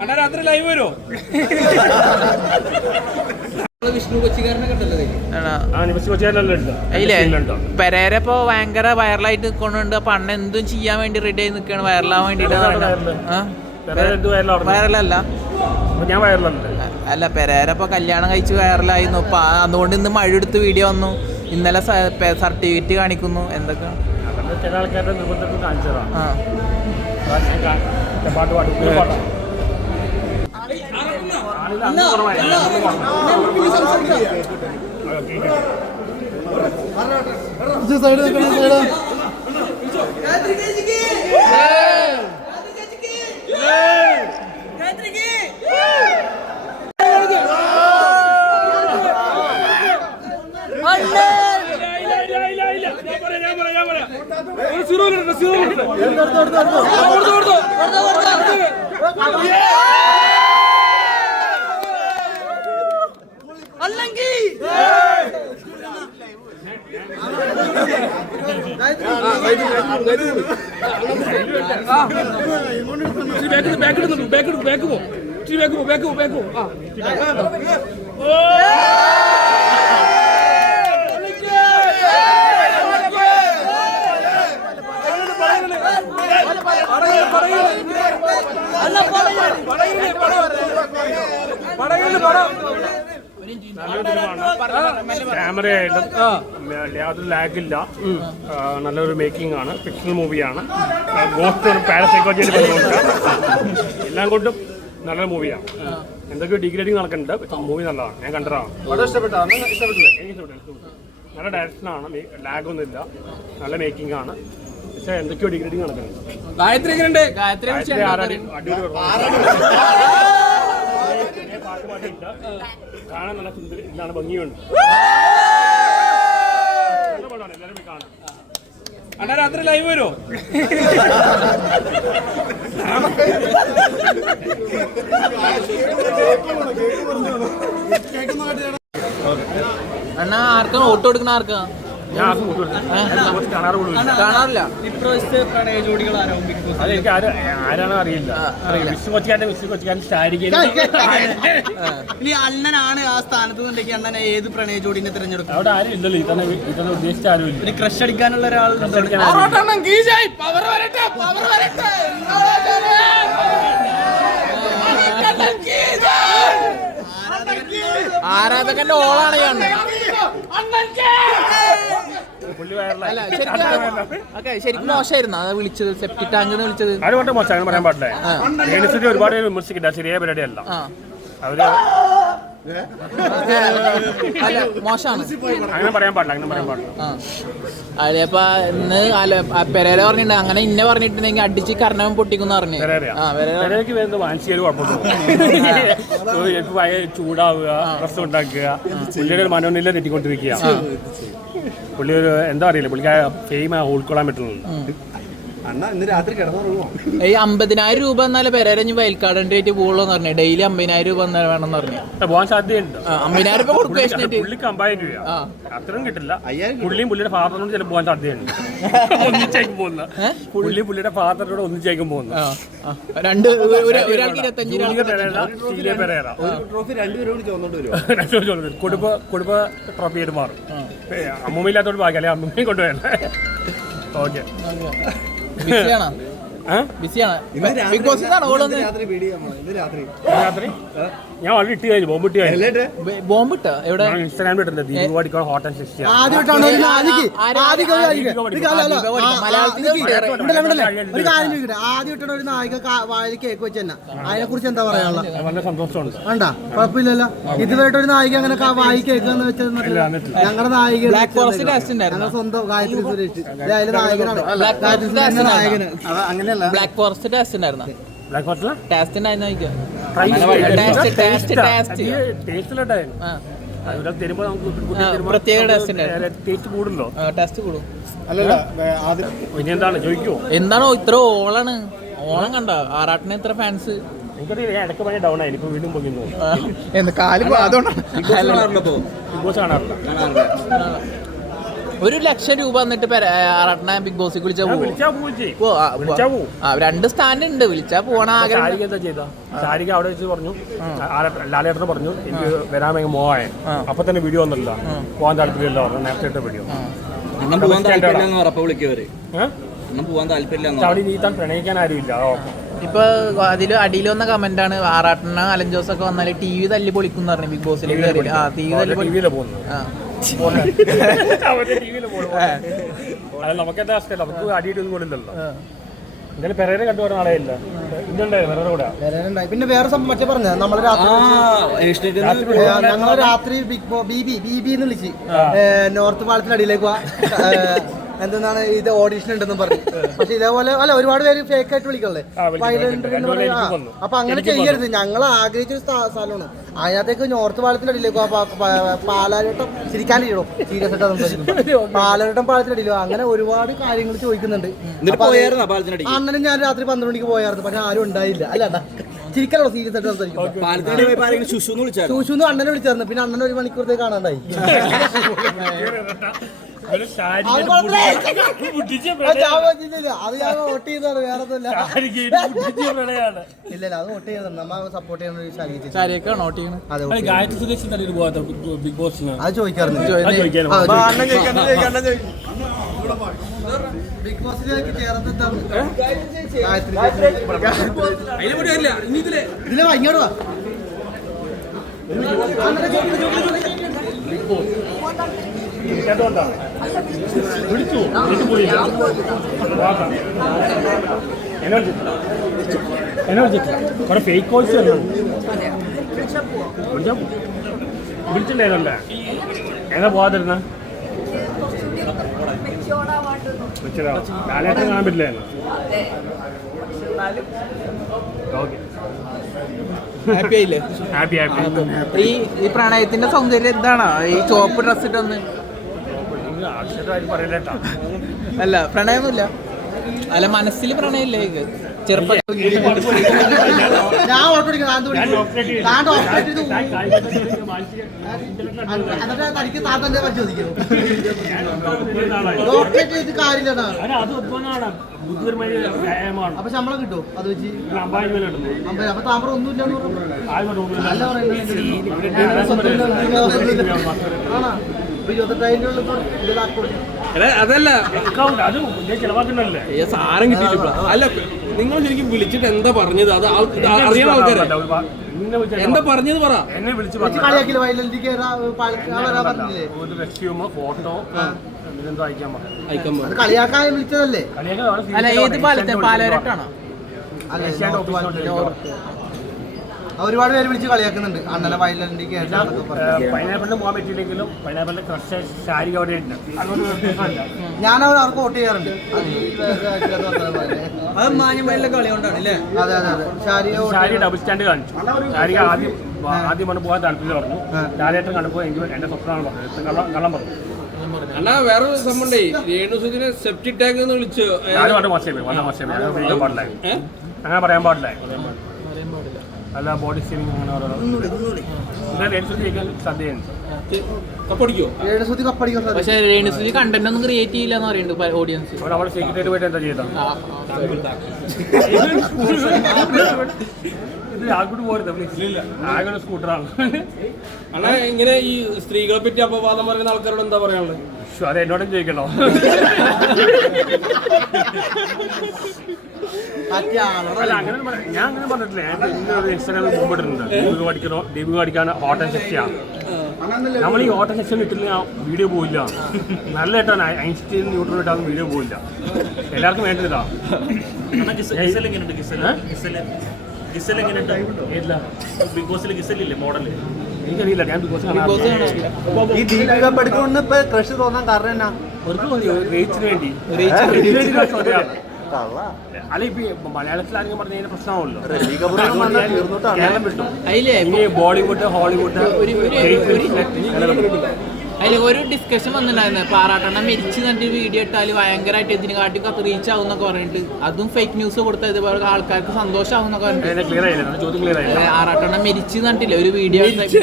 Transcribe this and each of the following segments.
അണ്ണാ രാത്രി ലൈവ് വരുമോ പെരേര ഇപ്പൊ ഭയങ്കര വൈറലായിട്ട് നിൽക്കുന്നുണ്ട് അപ്പൊ അണ്ണ എന്തും ചെയ്യാൻ വേണ്ടി റെഡി ആയി നിൽക്കാണ് വൈറലാവാൻ വേണ്ടിട്ട് വൈറലല്ല അല്ല പെരേര ഇപ്പൊ കല്യാണം കഴിച്ച് വൈറലായിരുന്നു അപ്പൊ അതുകൊണ്ട് ഇന്ന് മഴ എടുത്ത് വീഡിയോ വന്നു. ഇന്നലെ സർട്ടിഫിക്കറ്റ് കാണിക്കുന്നു. എന്തൊക്കെ? ചില ആൾക്കാരുടെ നിർബന്ധത്തിൽ കാണിച്ചതാണ്. പാട്ട് പാടും സൈഡ് പാട്ടാ. ആളിൽ അന്ന് കുറവായിരുന്നു. അന്ന് കുറവായിരുന്നു. Okay, okay. ഇല്ല, ഇല്ല, ഇല്ല, ഇല്ല. ഞാൻ പറയാം, ഞാൻ പറയാം, ഞാൻ പറയാം. ഒരു zero ഇടട്ടെ, zero ഇടട്ടെ. ആ, കൊടുത്തു, കൊടുത്തു. ഇച്ചിരി back ൽ, back ഇടുന്നുണ്ട്, ഇട്, back പോ. back പോ, back പോ, back പോ. ആ, ഓ! ക്യാമറയായിട്ടും യാതൊരു ലാഗില്ല. നല്ലൊരു മേക്കിംഗ് ആണ് ഫിക്ഷണൽ മൂവിയാണ്. ഗോസ്റ്റ് പാരസൈക്കോളജിയിൽ ബന്ധമുണ്ട് എല്ലാം കൊണ്ടും നല്ലൊരു മൂവിയാണ്. എന്തൊക്കെയോ ഡിഗ്രേഡിങ് നടക്കുന്നുണ്ട്. മൂവി നല്ലതാണ്. ഞാൻ കണ്ടതാണ് എനിക്ക് ഇഷ്ടപ്പെട്ടു. നല്ല ഡയറക്ഷനാണ് ലാഗൊന്നുമില്ല നല്ല മേക്കിംഗ് ആണ്. എന്തൊക്കെയോ ഡിഗ്രേഡിങ് നടക്കുന്നുണ്ട് ഗായത്രി എങ്ങനെയുണ്ട് ഗായത്രി പാട്ട് പാടിയില്ല. കാണാൻ നല്ല സുന്ദരി ഇതാണ് ഭംഗിയുണ്ട്. എല്ലാവരും പോയി കാണണം. അണ്ണാ രാത്രി ലൈവ് വരുമോ അണ്ണാ ആർക്കാ? വോട്ട് കൊടുക്കണ ആർക്കാ? കാണാറില്ല ഇപ്രാവശ്യത്തെ പ്രണയ ജോഡികൾ അത് എനിക്ക് ആര് ആരാണോ അറിയില്ല. കൊച്ചിക്കാരൻ ഇനി അണ്ണനാണ് ആ സ്ഥാനത്ത് നിന്നുണ്ടെങ്കിൽ അണ്ണനെ ഏത് പ്രണയ ജോഡിനെ തിരഞ്ഞെടുക്കും? അവിടെ ആരും ഇല്ലല്ലോ. ഇതന്നെ ഇതന്നെ ഉദ്ദേശിച്ച ആരും ഇല്ല. ഒരു ക്രഷ് അടിക്കാനുള്ള ഒരാൾ പവർ വരട്ടെ പവർ ഇല്ല. ആരാധകന്റെ ഓളാണ് ഓക്കെ ശരിക്കും മോശമായിരുന്നു. അതാ വിളിച്ചത് സെപ്റ്റി ടാങ്ക് എന്ന് വിളിച്ചത്. കൊണ്ട് മോശം പറയാൻ പാടില്ല. ഒരുപാട് വിമർശിക്കില്ല ശരിയായ പരിപാടിയല്ല. അവർ അല്ല മോശമാണ്. അങ്ങനെ പറയാൻ പാടില്ല അങ്ങനെ പറയാൻ പാടില്ല. അതിപ്പോ ഇന്ന് അല്ല പെരേര പറഞ്ഞിട്ടുണ്ട്. അങ്ങനെ ഇന്ന പറഞ്ഞിട്ടുണ്ടെങ്കിൽ അടിച്ച് കർണവൻ പൊട്ടിക്കുന്ന പറഞ്ഞു. ഭയ ചൂടാവുക പ്രശ്നം ഉണ്ടാക്കുക. പുള്ളിയുടെ ഒരു മനോനില തെറ്റിക്കൊണ്ടിരിക്കുക പുള്ളി ഒരു എന്താ അറിയില്ല പുള്ളിക്ക് ഫെയിം ഉൾക്കൊള്ളാൻ പറ്റുന്നുണ്ട്. അണ്ണ ഇന്ന് രാത്രി കിടന്നുറങ്ങുമോ ഈ അമ്പതിനായിരം രൂപ എന്നാലും പെരഞ്ഞ് ഇനി റേറ്റ് ആയിട്ട് പോകുള്ളൂ എന്ന് പറഞ്ഞു. ഡെയിലി അമ്പതിനായിരം രൂപ എന്നാലും വേണമെന്ന് പറഞ്ഞു. പോകാൻ സാധ്യതയുണ്ട്. ആ, അമ്പതിനായിരം രൂപ കൊടുക്കും രൂപ ആ. അത്രയും കിട്ടില്ല. അയ്യായിരം പുള്ളിയും പുള്ളിയുടെ ഫാദറിനോട് ചിലപ്പോൾ പോകാൻ സാധ്യതയുണ്ട്. ഒന്നിച്ചായിരിക്കും പോകുന്ന. പുള്ളി പുള്ളിയുടെ ഫാദറിനോട് ഒന്നിച്ചായിരിക്കും പോകുന്നത് ആ, ആ. രണ്ട് ഒരു- ഒരു- ഒരാൾക്ക് ഇരുപത്തഞ്ച് ഒരാൾക്ക് പെരേര പെരേര ട്രോഫി രണ്ടുപേരും കൂടി ചോദിച്ചോണ്ട് വരുമോ രണ്ടുപേരും ചോദിക്കുന്നത്. കുടുംബ കുടുംബ ട്രോഫി ആയിട്ട് മാറും. അമ്മൂമ്മയില്ലാത്തോട് ഭാഗ്യം അല്ലെ അമ്മൂമ്മയും കൊണ്ടുപോയല്ലേ? ഓക്കെ. ബിസിയാണോ. ബിസിയാണ്. ബിഗ് ബോസ് ഇതാണോ ഓളൊന്ന് രാത്രി വീഡിയോ നമ്മൾ. ഇന്ന് രാത്രി. രാത്രി? ഞാൻ വളരെ ഇട്ട് കഴിഞ്ഞു ബോംബ് ഇട്ട് കഴിഞ്ഞു. ബോംബ് ഇട്ടോ എവിടെ? ഇൻസ്റ്റാഗ്രാമിൽ ഇട്ടുണ്ട് ഹോട്ട് ആൻഡ് സിക്സ്റ്റി ആദ്യമായിട്ടാണ് ഒരു നായിക വായിൽ കേക്ക് വെച്ച് തന്നെ അതിനെ കുറിച്ച് എന്താ പറയാനുള്ള വളരെ സന്തോഷമുണ്ട്. വേണ്ട കുഴപ്പമില്ലല്ലോ. ഇതുവരെയായിട്ട് ഒരു നായിക അങ്ങനെ വായി കേക്ക് എന്ന് വെച്ചത് വന്നിട്ടില്ല. ഞങ്ങളുടെ നായിക ബ്ലാക്ക് ഫോറസ്റ്റ് ടെസ്റ്റ് ഉണ്ടായിരുന്നു. ഞങ്ങളുടെ സ്വന്തം ഗായത്രി സുരേഷ്. അതിലെ നായകനാണ്. ഗായത്രി നായകന് അങ്ങനെയല്ല ബ്ലാക്ക് ഫോറസ്റ്റ് ടെസ്റ്റ് ഉണ്ടായിരുന്നു? ബ്ലാക്ക് ഫോറസ്റ്റ് ടെസ്റ്റ് ഉണ്ടായിരുന്നു ചോദിക്കാം? ടേസ്റ്റ് ടേസ്റ്റ് ടേസ്റ്റ് ആ? ഇവിടെ തരുമ്പോ നമുക്ക് ഒരു കുട്ടി ആ, തരുമ്പോ പ്രത്യേക നമുക്ക് taste ഉണ്ടായിരുന്നു. ടേസ്റ്റ് കൂടും. അല്ലല്ല ഇനി എന്താണ്? ഇത്ര ഓളാണ്. ഓണം കണ്ട? ആറാട്ടിന് ഇത്ര ഫാൻസ് എനിക്കറിയാം ഇടയ്ക്ക് ഇടയ്ക്ക് പണി ഡൗൺ ആയി ഇപ്പൊ വീണ്ടും പൊങ്ങി കാൽ അതുകൊണ്ടാണ്. ബിഗ് ബോസ് കാണാറില്ല. ഒരു ലക്ഷം രൂപ എന്നിട്ട് ആറാട്ടനെ ബിഗ് ബോസിൽ വിളിച്ചാ പോകും രണ്ട് സ്റ്റാൻഡ് ഉണ്ട് വിളിച്ചാ പോണ ആഗ്രഹം. ശാരിക എന്താ ചെയ്ത? ശാരിക അവിടെ വെച്ച് പറഞ്ഞു. ലാലേട്ടന് പറഞ്ഞു എനിക്ക് വരാൻ ഭയങ്കര മോഹായ അപ്പൊ തന്നെ വീഡിയോ വന്നില്ല പോകാൻ താല്പര്യമില്ല പറഞ്ഞു. നേരത്തെ ഇട്ട വീഡിയോ പോവാൻ ഉറപ്പ് വിളിക്കവര് പോവാൻ അവിടെ നീ താൻ പ്രണയിക്കാൻ ആരുമില്ല ഇപ്പൊ അതിൽ അടിയിൽ വന്ന കമന്റ് ആണ്. ആറാട്ടന അലഞ്ചോസ് ഒക്കെ വന്നാൽ ടി വി തല്ലി പൊളിക്കും പറഞ്ഞു ബിഗ് ബോസിൽ കയറി ആ ടി വി തല്ലി പൊളി പിന്നെ വേറെ മറ്റേ പറഞ്ഞ നമ്മൾ ഞങ്ങൾ രാത്രി ബിഗ് ബോ ബി ബി ബി ബി എന്ന് വിളിച്ച് നോർത്ത് പാളത്തിനടിയിലേക്ക് പോവാ എന്തെന്നാണ് ഇത് ഓഡിഷൻ ഉണ്ടെന്ന് പറഞ്ഞു. പക്ഷെ ഇതേപോലെ അല്ല ഒരുപാട് പേര് ഫേക്ക് ആയിട്ട് വിളിക്കണല്ലേ. അപ്പൊ അങ്ങനെ ചെയ്യരുത്. ഞങ്ങൾ ആഗ്രഹിച്ച ഒരു സ്ഥലമാണ്. അതിനകത്തേക്ക് നോർത്ത് പാലത്തിന്റെ അടിയിലേക്കോ പാലാരട്ടം ചിരിക്കാണ്ടിരിക്കണോ സീരിയസ് ആയിട്ട് പാലാരട്ടം പാലത്തിന്റെ പാളത്തിനടിയിലോ അങ്ങനെ ഒരുപാട് കാര്യങ്ങൾ ചോദിക്കുന്നുണ്ട്. അങ്ങനെ ഞാൻ രാത്രി പന്ത്രണ്ട് മണിക്ക് പോയായിരുന്നു. പക്ഷെ ആരും ഉണ്ടായില്ല. അല്ല അണ്ണാ, ചിരിക്കലോ സീരിയസ് ആയിട്ട് സംസാരിക്കും പാലത്തിനടി പോയപ്പോ ആരെങ്കിലും ശുശു എന്ന് വിളിച്ചായിരുന്നു സൂഷുന്ന് അണ്ണനെ വിളിച്ചായിരുന്നു പിന്നെ അണ്ണൻ ഒരു മണിക്കൂറത്തേക്ക് കാണാണ്ടായി. ഞാൻ വോട്ട് ചെയ്തതാണ് വേറെ ഇല്ല വോട്ട് ചെയ്തതാണ് നമ്മ സപ്പോർട്ട് ചെയ്യുന്ന അത് ചോദിക്കാറുണ്ട്. ബിഗ് ബോസിലേക്ക് വിളിച്ചു കുറെ ഫേക്ക് കോഴ്സ് വിളിച്ചാ വിളിച്ചിട്ടുണ്ടായിരുന്നല്ലേ എങ്ങനെ പോകാതിരുന്ന കാലഘട്ടം കാണാൻ പറ്റില്ലായിരുന്നു. ഹാപ്പി ആയില്ലേ? ഹാപ്പി ഹാപ്പി ഈ ഈ പ്രണയത്തിന്റെ സൗന്ദര്യം എന്താണോ ഈ ചോപ്പ് ഡ്രസ് ഇട്ടൊന്ന്. അല്ല പ്രണയമൊന്നുമില്ല. അല്ല മനസ്സിൽ പ്രണയമില്ലേ ഇത്. ചെറുപ്പം ഞാൻ മാനസിക എന്നിട്ട് തനിക്ക് താൻ തന്നെ പരിശോധിക്കും ഡോക്ടറേറ്റ് ചെയ്ത് കാര്യമില്ലടാ അപ്പൊ ശമ്പളം കിട്ടും അത് വെച്ച് അമ്പത് അപ്പൊ താമ്പറ ഒന്നും ഇല്ലാന്ന് പറഞ്ഞു? അല്ല പറയുന്നത് അതല്ല ഏ, സാരം കിട്ടിയില്ല അല്ല നിങ്ങൾ ശരിക്കും വിളിച്ചിട്ട് എന്താ പറഞ്ഞത്? അത് ആൾ- ഇത് അറിയാൻ ആൾക്കാരെ. എന്താ പറഞ്ഞത്. പറ. എന്നെ വിളിച്ച് വെച്ച് പറഞ്ഞു കളിയാക്കില്ല വയലന്റിക്ക് വരാൻ പറഞ്ഞില്ലേ? ഒരു റെസ്യൂം ഫോട്ടോ ഇതിനെന്തോ അയക്കാൻ പറഞ്ഞു. അയക്കാൻ അത് കളിയാക്കാൻ വിളിച്ചതല്ലേ? അല്ല ഏത് പാലത്തെ? പാലരട്ടാണോ അല്ല, നോർത്ത്. ഒരുപാട് പേര് വിളിച്ച് കളിയാക്കുന്നുണ്ട്. അണ്ണനെ വയലന്റിക്ക് പൈനാപ്പിളിന് പോകാൻ പറ്റിയില്ലെങ്കിലും പൈനാപ്പിളിന്റെ ക്രഷ് ശാരി അവിടെ ഞാൻ അവർ അവർക്ക് വോട്ട് ചെയ്യാറുണ്ട്. അത് മാന്യമായിട്ടുള്ള കളി കൊണ്ടാണ് അല്ലേ? അതെ അതെ അതെ. ശാരീരിക വോട്ട് ശാരി ഡബിൾ സ്റ്റാൻഡ് കാണിച്ചു. ശാരിക ആദ്യം ആദ്യമാണ് പോകാൻ താല്പര്യം പറഞ്ഞു ലാലേട്ടൻ കണ്ടപ്പോൾ എനിക്ക് എന്റെ സ്വപ്നമാണ് പറഞ്ഞത്. കള്ളം പറഞ്ഞു. അണ്ണാ വേറെ സംബന്ധേ രേണുസുദിനെ സെപ്റ്റി ടാഗ് എന്ന് വിളിച്ചു. അങ്ങനെ പറയാൻ പാടില്ലായിരുന്നു ഏ? അങ്ങനെ പറയാൻ പാടില്ലായിരുന്നു അല്ല ബോഡി സ്റ്റീമിംഗ് അങ്ങനെ സാധ്യതയുണ്ട്. രേണുസുതി കണ്ടന്റ് ഒന്നും ക്രിയേറ്റ് ചെയ്യില്ല എന്ന് പറയുന്നുണ്ട് ഓഡിയൻസ് പോയിട്ട് എന്താ അണ്ണാ ഇങ്ങനെ ഈ സ്ത്രീകളെ പറ്റി അപവാദം പറയുന്ന ആൾക്കാരോട് എന്താ പറയാനുള്ളത്? അത് എന്നോടും ചോദിക്കണോ ഞാൻ അങ്ങനെ പറഞ്ഞിട്ടില്ല. ഞാൻ ഇന്നൊരു ഇൻസ്റ്റാഗ്രാമിൽ മുമ്പിട്ടുണ്ട് ദീപിക പഠിക്കണോ ദീപിക പഠിക്കാൻ ഓട്ടം ശക്തിയാണ് നമ്മൾ ഈ ഓട്ടം സെക്ഷൻ ഇട്ടില്ല വീഡിയോ പോയില്ല നല്ല ഏട്ടാണ് ഐൻസ്റ്റീൻ ന്യൂട്രൺ ഇട്ടാൽ വീഡിയോ പോയില്ല എല്ലാവർക്കും വേണ്ടതാ ബിഗ് ബോസിൽ ഗിസലില്ലേ മോഡൽ? എനിക്കറിയില്ല ഞാൻ ബിഗ് ബോസ് ഈ ദീപിക പഠിക്കുന്ന ഇപ്പൊ ക്രഷ് തോന്നാൻ കാരണം എന്നാ? റേച്ചിന് വേണ്ടി. റേച്ചിന് വേണ്ടി. അല്ല ഇപ്പൊ ഈ മലയാളത്തിൽ ആരെങ്കിലും പറഞ്ഞു കഴിഞ്ഞാൽ പ്രശ്നമാണല്ലോ. അതുകൊണ്ട് ഞാൻ കേരളം വിട്ടു ഇനി ബോളിവുഡ് ഹോളിവുഡ് ഒരു- ഒരു- കേറ്റ് ഒരു- വിൻസ്ലെറ്റ്, അതിൽ ഒരു ഡിസ്കഷൻ വന്നിട്ടുണ്ടായിരുന്നു. പാറാട്ടണ്ണ മരിച്ചു എന്നിട്ട് വീഡിയോ ഇട്ടാൽ ഭയങ്കരമായിട്ട് ഇതിനെ കാട്ടി കത്ത് റീച്ച് ആവും എന്നൊക്കെ പറഞ്ഞിട്ട്. അതും ഫേക്ക് ന്യൂസ് കൊടുത്ത ഇതുപോലെ ആൾക്കാർക്ക് സന്തോഷമാവും എന്നൊക്കെ പറഞ്ഞിട്ട്. ക്ലിയർ ആയില്ല? നമ്മുടെ ചോദ്യം ക്ലിയർ ആയില്ല? ആറാട്ടെണ്ണം മരിച്ചു എന്നിട്ടില്ല? ഒരു വീഡിയോ മരിച്ചു.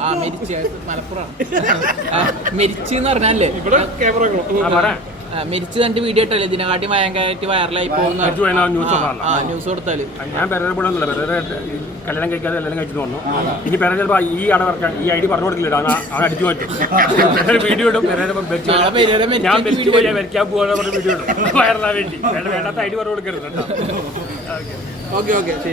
ആ മരിച്ചു. മലപ്പുറം മരിച്ചു എന്ന് പറഞ്ഞല്ലേ മരിച്ചു കണ്ട് വീഡിയോ ഇട്ടല്ലേ? ഇതിനെക്കാട്ടി ഭയങ്കരമായിട്ട് വൈറലായി പോകുന്ന മരിച്ചു പോയെന്നാ. ആ ന്യൂസ് കൊടുത്താൽ. ഞാൻ പെരേര പോലൊന്നുമില്ല പെരേര കല്യാണം കഴിക്കാതെ കല്യാണം കഴിച്ചു വന്നു. ഇനി പെരേര ചിലപ്പോൾ ഈ അട വർക്കാൻ ഈ ഐ ഡി പറഞ്ഞു കൊടുക്കില്ല അടിച്ചു പെരേര വീഡിയോ ഇടും പെരേര മരിച്ചു നാളെ പെരേര മരിച്ചു ഞാൻ പോയി മരിച്ചു പോയാൽ മരിക്കാൻ പോകാൻ പറഞ്ഞ വീഡിയോ ഇടും. വൈറലാ വേണ്ടി. വേണ്ട- വേണ്ടാത്ത ഐ ഡി പറഞ്ഞു കൊടുക്കരുത് കേട്ടോ. ഓക്കെ ഓക്കെ ശരി.